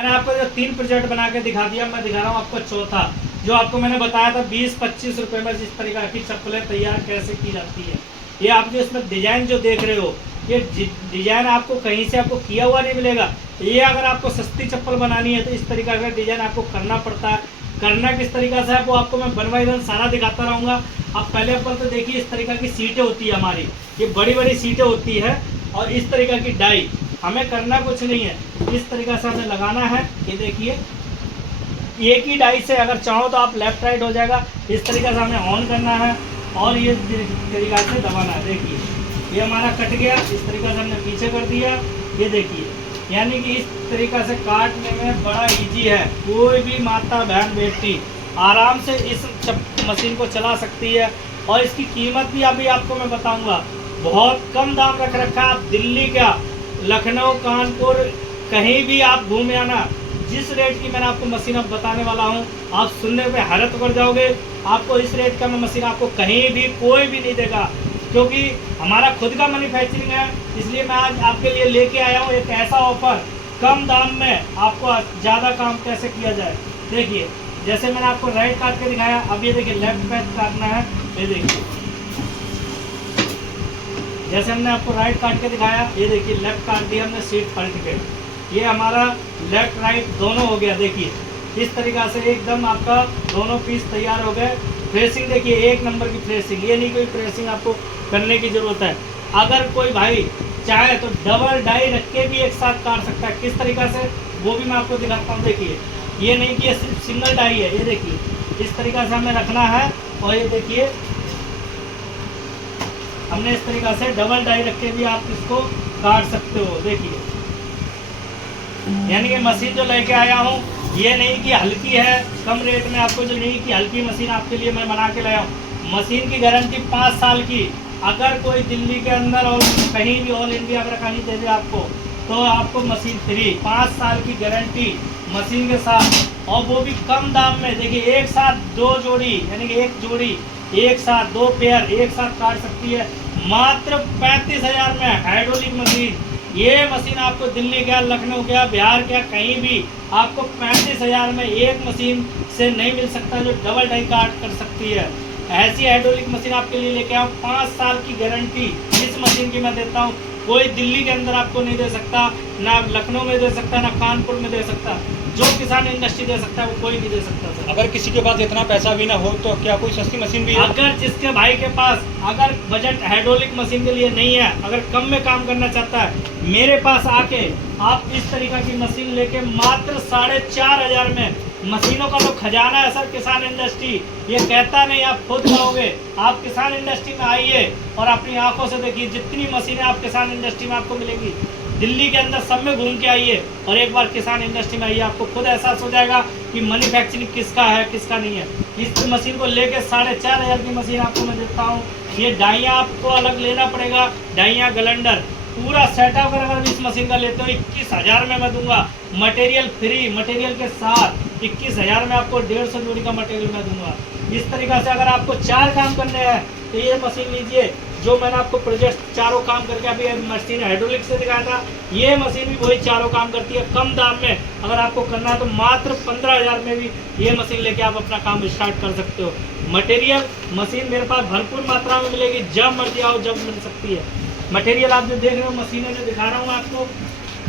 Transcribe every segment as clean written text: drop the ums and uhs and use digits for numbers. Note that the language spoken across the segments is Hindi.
मैंने आपको जो 3 प्रोजेक्ट बना के दिखा दिया, मैं दिखा रहा हूँ आपको चौथा, जो आपको मैंने बताया था 20-25 रुपये में जिस तरीका की चप्पलें तैयार कैसे की जाती है। ये आप जो इसमें डिजाइन जो देख रहे हो, ये डिजाइन आपको कहीं से आपको किया हुआ नहीं मिलेगा। ये अगर आपको सस्ती चप्पल बनानी है तो इस तरीका का डिजाइन आपको करना पड़ता है। करना किस तरीका से है वो आपको मैं वन बाय वन सारा दिखाता रहूँगा। आप पहले तो देखिए इस तरीका की सीटें होती है हमारी, ये बड़ी बड़ी सीटें होती है और इस तरीका की डाई। हमें करना कुछ नहीं है, इस तरीका से हमें लगाना है। ये देखिए एक ही डाई से अगर चाहो तो आप लेफ्ट राइट हो जाएगा। इस तरीका से हमें ऑन करना है और ये तरीका से दबाना है। देखिए ये हमारा कट गया, इस तरीका से हमने पीछे कर दिया। ये देखिए यानी कि इस तरीका से काटने में बड़ा इजी है। कोई भी माता बहन बेटी आराम से इस मशीन को चला सकती है। और इसकी कीमत भी अभी आपको मैं बताऊंगा, बहुत कम दाम रख रखा है। आप दिल्ली का, लखनऊ, कानपुर कहीं भी आप घूम आना, जिस रेट की मैंने आपको मशीन अब बताने वाला हूँ आप सुनने पे हैरत कर जाओगे। आपको इस रेट का मैं मशीन आपको कहीं भी कोई भी नहीं देगा, क्योंकि हमारा खुद का मैन्युफैक्चरिंग है। इसलिए मैं आज आपके लिए लेके आया हूँ एक ऐसा ऑफर, कम दाम में आपको ज़्यादा काम कैसे किया जाए। देखिए जैसे मैंने आपको राइट काट के दिखाया, अब ये देखिए लेफ्ट पैच काटना है। ये देखिए जैसे हमने आपको राइट काट के दिखाया, ये देखिए लेफ्ट काट दिया हमने सीट पलट के, ये हमारा लेफ्ट राइट दोनों हो गया। देखिए इस तरीका से एकदम आपका दोनों पीस तैयार हो गए। फ्रेसिंग देखिए एक नंबर की फ्रेसिंग, ये नहीं कोई फ्रेसिंग आपको करने की ज़रूरत है। अगर कोई भाई चाहे तो डबल डाई रख के भी एक साथ काट सकता है। किस तरीका से वो भी मैं आपको दिखाता हूँ। देखिए ये नहीं कि ये सिर्फ सिंगल डाई है, ये देखिए इस तरीका से हमें रखना है। और ये देखिए हमने इस तरीका से डबल डाई रख के भी आप इसको काट सकते हो। देखिए यानी कि मशीन जो लेके आया हूँ ये नहीं कि हल्की है, कम रेट में आपको जो नहीं कि हल्की मशीन आपके लिए मैं बना के लाया हूँ। मशीन की गारंटी 5 साल की। अगर कोई दिल्ली के अंदर और कहीं भी ऑल इंडिया अगर कहीं दे दे आपको, तो आपको मशीन फ्री, 5 साल की गारंटी मशीन के साथ, और वो भी कम दाम में। देखिए एक साथ 2 जोड़ी यानी कि एक जोड़ी एक साथ 2 पेयर एक साथ काट सकती है मात्र 35,000 में। हाइड्रोलिक मशीन, ये मशीन आपको दिल्ली का, लखनऊ का, बिहार का कहीं भी आपको 35,000 में एक मशीन से नहीं मिल सकता जो डबल डाई काट कर सकती है। ऐसी हाइड्रोलिक मशीन आपके लिए लेके आऊँ, 5 साल की गारंटी इस मशीन की मैं देता हूँ। कोई दिल्ली के अंदर आपको नहीं दे सकता, ना लखनऊ में दे सकता, ना कानपुर में दे सकता। जो किसान इंडस्ट्री दे सकता है वो कोई नहीं दे सकता सर। अगर किसी के पास इतना पैसा भी ना हो तो क्या कोई सस्ती मशीन भी है? अगर जिसके भाई के पास अगर बजट हाइड्रोलिक मशीन के लिए नहीं है, अगर कम में काम करना चाहता है, मेरे पास आके आप इस तरीका की मशीन लेके मात्र 4,500 में। मशीनों का तो खजाना है सर किसान इंडस्ट्री, ये कहता नहीं, आप खुद कहोगे। आप किसान इंडस्ट्री में आइए और अपनी आंखों से देखिए, जितनी मशीनें आप किसान इंडस्ट्री में आपको मिलेंगी दिल्ली के अंदर सब में घूम के आइए और एक बार किसान इंडस्ट्री में आइए, आपको खुद एहसास हो जाएगा कि मैन्युफैक्चरिंग किसका है किसका नहीं है। इस मशीन को लेके 4,500 की मशीन आपको मैं देता हूँ। ये डाइयाँ आपको अलग लेना पड़ेगा, डाइयाँ गलेंडर पूरा सेटअप अगर इस मशीन का लेते हो 21,000 में मैं दूंगा। मटेरियल फ्री, मटेरियल के साथ 21,000 में आपको 150 जोड़ी का मटेरियल मैं दूंगा। इस तरीका से अगर आपको 4 काम करने हैं तो ये मशीन लीजिए, जो मैंने आपको प्रोजेक्ट चारों काम करके अभी मशीन हाइड्रोलिक से दिखाया था, ये मशीन भी वही चारों काम करती है कम दाम में। अगर आपको करना है तो मात्र 15,000 में भी ये मशीन लेके आप अपना काम स्टार्ट कर सकते हो। मटेरियल मशीन मेरे पास भरपूर मात्रा में मिलेगी, जब मर्जी आओ जब मिल सकती है। मटेरियल आप जो देख रहे हो मशीनें जो दिखा रहा हूँ आपको,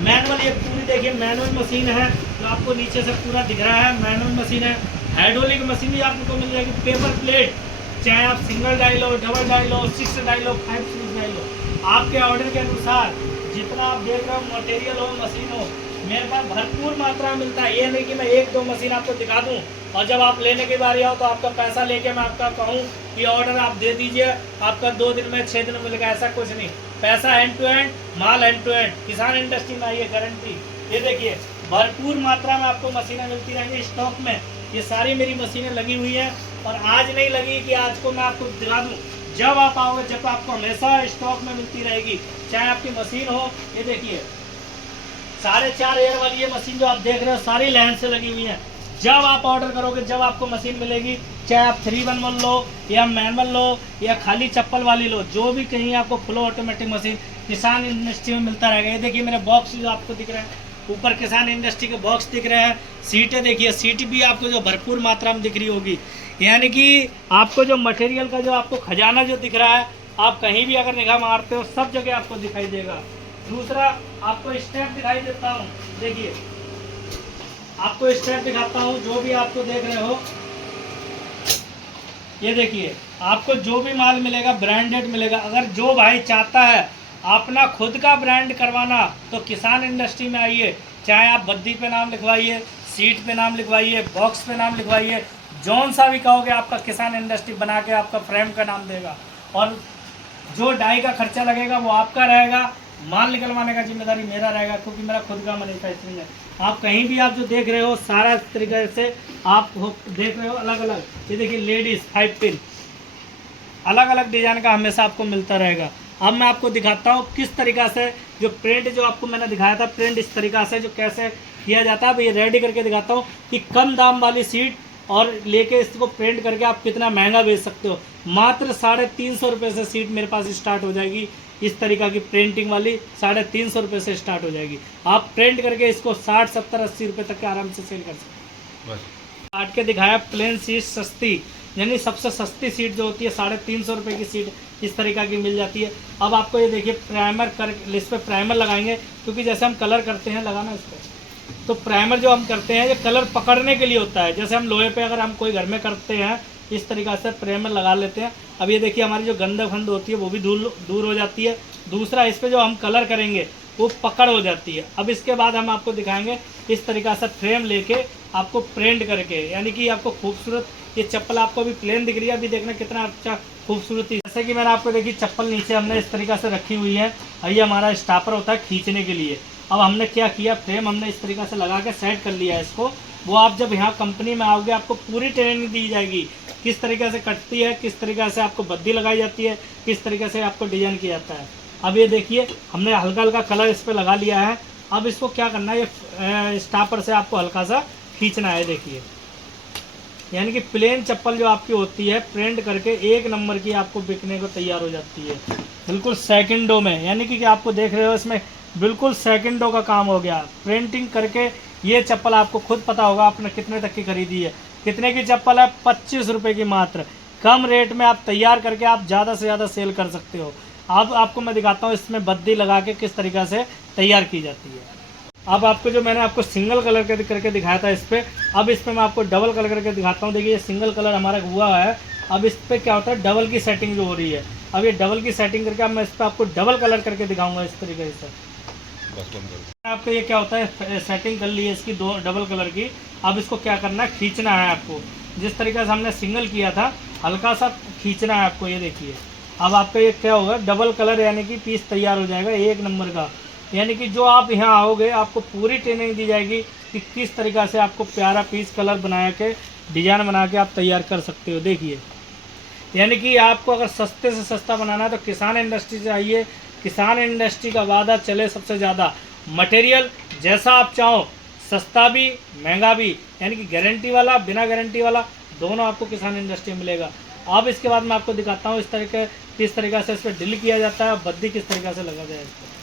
मैनुअल, ये पूरी देखिए मैनुअल मशीन है जो आपको नीचे से पूरा दिख रहा है, मैनुअल मशीन है। हाइड्रोलिक मशीन भी आपको मिल जाएगी, पेपर प्लेट, चाहे आप सिंगल डाई लो, डबल डाई लो, 6 डाई लो, 5 सीरीज डाई लो, आपके ऑर्डर के अनुसार जितना आप देख रहे हो मटेरियल हो, मशीन हो, मेरे पास भरपूर मात्रा में मिलता है। ये नहीं कि मैं 1-2 मशीन आपको दिखा दूं और जब आप लेने की बारी आओ तो आपका पैसा लेके मैं आपका कहूँ कि ऑर्डर आप दे दीजिए, आपका 2 दिन में 6 दिन में मिलेगा, ऐसा कुछ नहीं। पैसा एंड टू एंड, माल एंड टू एंड। किसान इंडस्ट्री में आइए, गारंटी। ये देखिए भरपूर मात्रा में आपको मशीनें मिलती रहेंगी स्टॉक में। ये सारी मेरी मशीनें लगी हुई हैं और आज नहीं लगी कि आज को मैं आपको दिखा दूँ। जब आप आओगे, जब आपको हमेशा स्टॉक में मिलती रहेगी, चाहे आपकी मशीन हो। ये देखिए 4.5 एयर वाली ये मशीन जो आप देख रहे हो सारी लाइन से लगी हुई है। जब आप ऑर्डर करोगे जब आपको मशीन मिलेगी, चाहे आप 311 लो या मैनुअल लो या खाली चप्पल वाली लो, जो भी कहीं आपको फुल ऑटोमेटिक मशीन किसान इंडस्ट्री में मिलता रहेगा। ये देखिए मेरे बॉक्स जो आपको दिख रहे हैं, ऊपर किसान इंडस्ट्री के बॉक्स दिख रहे हैं। सीटें देखिए, सीट भी आपको जो भरपूर मात्रा में दिख रही होगी, यानी कि आपको जो मटेरियल का जो आपको खजाना जो दिख रहा है, आप कहीं भी अगर निगाह मारते हो सब जगह आपको दिखाई देगा। दूसरा आपको स्टेप दिखाई देता हूँ, देखिए आपको स्टेप दिखाता हूँ, जो भी आपको देख रहे हो ये देखिए, आपको जो भी माल मिलेगा ब्रांडेड मिलेगा। अगर जो भाई चाहता है अपना खुद का ब्रांड करवाना तो किसान इंडस्ट्री में आइए। चाहे आप बद्दी पे नाम लिखवाइए, सीट पे नाम लिखवाइए, बॉक्स पे नाम लिखवाइए, जौन सा भी कहोगे आपका किसान इंडस्ट्री बना के आपका फ्रेम का नाम देगा। और जो डाई का खर्चा लगेगा वो आपका रहेगा, माल निकलवाने का जिम्मेदारी मेरा रहेगा, क्योंकि मेरा खुद का मैन्युफैक्चरिंग है। आप कहीं भी आप जो देख रहे हो सारा तरीके से आप देख रहे हो अलग अलग। ये देखिए लेडीज़ 5 पिन, अलग अलग डिजाइन का हमेशा आपको मिलता रहेगा। अब मैं आपको दिखाता हूँ किस तरीक़ा से जो प्रिंट जो आपको मैंने दिखाया था, प्रिंट इस तरीक़ा से जो कैसे किया जाता है। अब ये रेडी करके दिखाता हूँ कि कम दाम वाली सीट और लेके इसको प्रिंट करके आप कितना महंगा बेच सकते हो। मात्र 350 रुपये से सीट मेरे पास स्टार्ट हो जाएगी। इस तरीक़ा की प्रिंटिंग वाली 350 रुपये से स्टार्ट हो जाएगी। आप प्रिंट करके इसको 60, 70, 80 रुपये तक के आराम से सेल कर सकते हो। काट के दिखाया प्लेन सीट सस्ती, यानी सबसे सस्ती सीट जो होती है 350 रुपये की सीट इस तरीक़ा की मिल जाती है। अब आपको ये देखिए प्राइमर कर, इस पर प्राइमर लगाएंगे, क्योंकि जैसे हम कलर करते हैं लगाना इस पर, तो प्राइमर जो हम करते हैं ये कलर पकड़ने के लिए होता है। जैसे हम लोहे पे अगर हम कोई घर में करते हैं इस तरीक़ा से प्राइमर लगा लेते हैं। अब ये देखिए हमारी जो गंद फंद होती है वो भी दूर हो जाती है। दूसरा इस पर जो हम कलर करेंगे वो पकड़ हो जाती है। अब इसके बाद हम आपको दिखाएंगे इस तरीक़ा से फ्रेम लेके आपको प्रिंट करके, यानी कि आपको खूबसूरत ये चप्पल आपको अभी प्लेन दिख रही है, अभी देखना कितना अच्छा खूबसूरती। जैसे कि मैंने आपको देखी चप्पल नीचे हमने इस तरीक़ा से रखी हुई है, और ये हमारा स्टापर होता है खींचने के लिए। अब हमने क्या किया, फ्रेम हमने इस तरीक़ा से लगा के सेट कर लिया है इसको। वो आप जब यहाँ कंपनी में आओगे आपको पूरी ट्रेनिंग दी जाएगी, किस तरीक़े से कटती है, किस तरीक़े से आपको बद्दी लगाई जाती है, किस तरीक़े से आपको डिजाइन किया जाता है। अब ये देखिए हमने हल्का हल्का कलर इस पर लगा लिया है। अब इसको क्या करना है, ये स्टापर से आपको हल्का सा खींचना है। देखिए यानी कि प्लेन चप्पल जो आपकी होती है प्रिंट करके 1 नंबर की आपको बिकने को तैयार हो जाती है, बिल्कुल सेकंडों में। यानी कि आपको देख रहे हो इसमें बिल्कुल सेकंडों का काम हो गया। प्रिंटिंग करके ये चप्पल आपको खुद पता होगा आपने कितने तक की खरीदी है। कितने की चप्पल है, 25 रुपये की मात्र। कम रेट में आप तैयार करके आप ज़्यादा से ज़्यादा सेल कर सकते हो। अब आपको मैं दिखाता हूँ इसमें बद्दी लगा के किस तरीक़ा से तैयार की जाती है। अब आपको जो मैंने आपको सिंगल कलर करके दिखाया था इस पर, अब इस पर मैं आपको डबल कलर करके दिखाता हूँ। देखिए ये सिंगल कलर हमारा हुआ है। अब इस पर क्या होता है, डबल की सेटिंग जो हो रही है। अब ये डबल की सेटिंग करके अब मैं इस पर आपको डबल कलर करके दिखाऊंगा इस तरीके से। आपको ये क्या होता है, सेटिंग कर ली है इसकी 2 डबल कलर की। अब इसको क्या करना है, खींचना है आपको। जिस तरीके से हमने सिंगल किया था हल्का सा खींचना है आपको। ये देखिए अब आपका ये क्या होगा, डबल कलर यानी कि पीस तैयार हो जाएगा 1 नंबर का। यानी कि जो आप यहाँ आओगे आपको पूरी ट्रेनिंग दी जाएगी कि किस तरीक़ा से आपको प्यारा पीस कलर बना के डिज़ाइन बना के आप तैयार कर सकते हो। देखिए यानी कि आपको अगर सस्ते से सस्ता बनाना है तो किसान इंडस्ट्री से आइए। किसान इंडस्ट्री का वादा चले सबसे ज़्यादा, मटेरियल जैसा आप चाहो, सस्ता भी महंगा भी, यानी कि गारंटी वाला बिना गारंटी वाला दोनों आपको किसान इंडस्ट्री में मिलेगा। अब इसके बाद मैं आपको दिखाता हूँ इस तरीके किस तरीक़े से इस पर ड्रिल किया जाता है, बद्दी किस तरीक़े से लगा जाए इस पर।